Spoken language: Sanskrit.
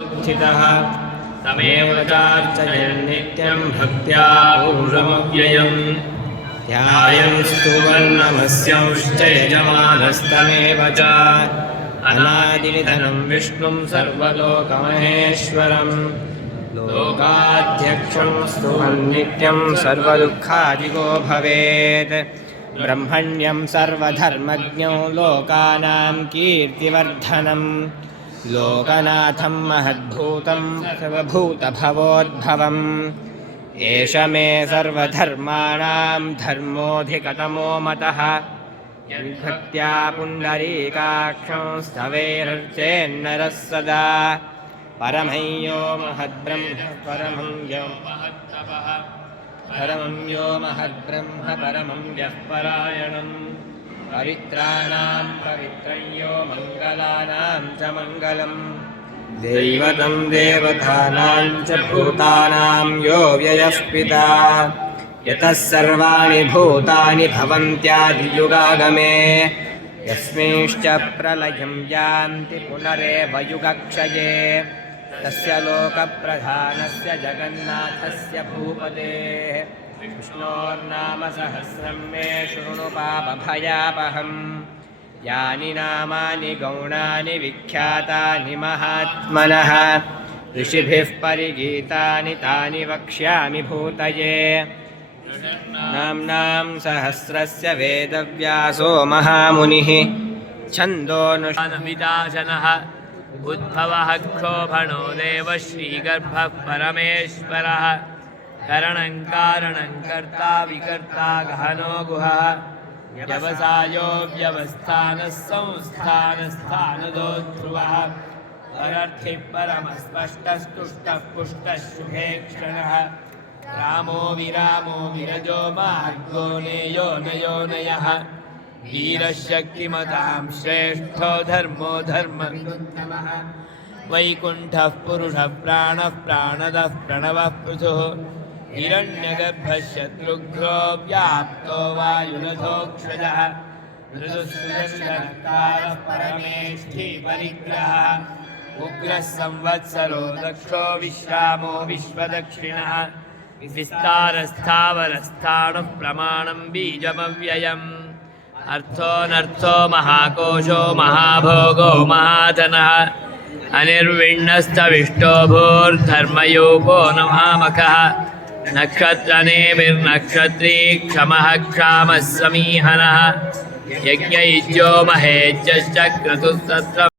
स्थितः तमेव चार्चयन् नित्यं भक्त्या पूर्वमव्ययम् ध्यायन्तु वर्णमस्यांश्च यजमानस्तमेव च अनादिनिधनं विष्णुं सर्वलोकमहेश्वरं लोकाध्यक्षं स्तुवन् नित्यं सर्वदुःखादिगो भवेत् ब्रह्मण्यं सर्वधर्मज्ञो लोकानां कीर्तिवर्धनम् लोकनाथं महद्भूतं सर्वभूतभवोद्भवम् एष मे सर्वधर्माणां धर्मोऽधिकतमो मतः यद्भक्त्या पुण्डरीकाक्षं स्तवेर्चेन्नरः सदा परमं यो महद्ब्रह्म परमं यो महत्तपः परमं यो महद्ब्रह्म परमं यः परायणम् पवित्राणां पवित्रं यो मङ्गलानां च मङ्गलम् दैवतं देवतानां च भूतानां यो व्ययः पिता यतः सर्वाणि भूतानि भवन्त्यादियुगागमे यस्मिंश्च प्रलयं यान्ति पुनरेव युगक्षये तस्य लोकप्रधानस्य जगन्नाथस्य भूपतेः विष्णोर्नाम सहस्रं मे शृणु पापभयापहम् यानि नामानि गौणानि विख्यातानि महात्मनः ऋषिभिः परिगीतानि तानि वक्ष्यामि भूतये नाम्नां सहस्रस्य वेदव्यासो महामुनिः छन्दोनुशानविदाशनः उद्भवः क्षोभणो देवः श्रीगर्भः परमेश्वरः करणं कारणं कर्ता विकर्ता गहनो गुहः व्यवसायो व्यवस्थानः संस्थानस्थानदो ध्रुवः परर्थिः परमस्पष्टस्तुष्टः पुष्टः शुभे क्षणः रामो विरामो विरजो मार्गो नेयो नयोनयः वीरशक्तिमतां श्रेष्ठो धर्मो धर्मविरुद्धमः वैकुण्ठः पुरुषः प्राणः प्राणदः प्रणवः पृथुः हिरण्यगर्भः शत्रुघ्नो व्याप्तो वायुरथोक्षजः मृदुसुदर्शनकालः परमेष्ठी परिग्रहः उग्रः संवत्सरो दक्षो विश्रामो विश्वदक्षिणः विस्तारस्थावरस्थाणुः प्रमाणं बीजमव्ययम् अर्थोऽनर्थो महाकोशो महाभोगो महाधनः अनिर्विण्णस्तविष्टो भूर्धर्मयूपो नमामकः नक्षत्रनेमिर्नक्षत्री क्षमः क्षामः समीहनः यज्ञयुज्यो महेज्यश्च क्रतुस्तत्र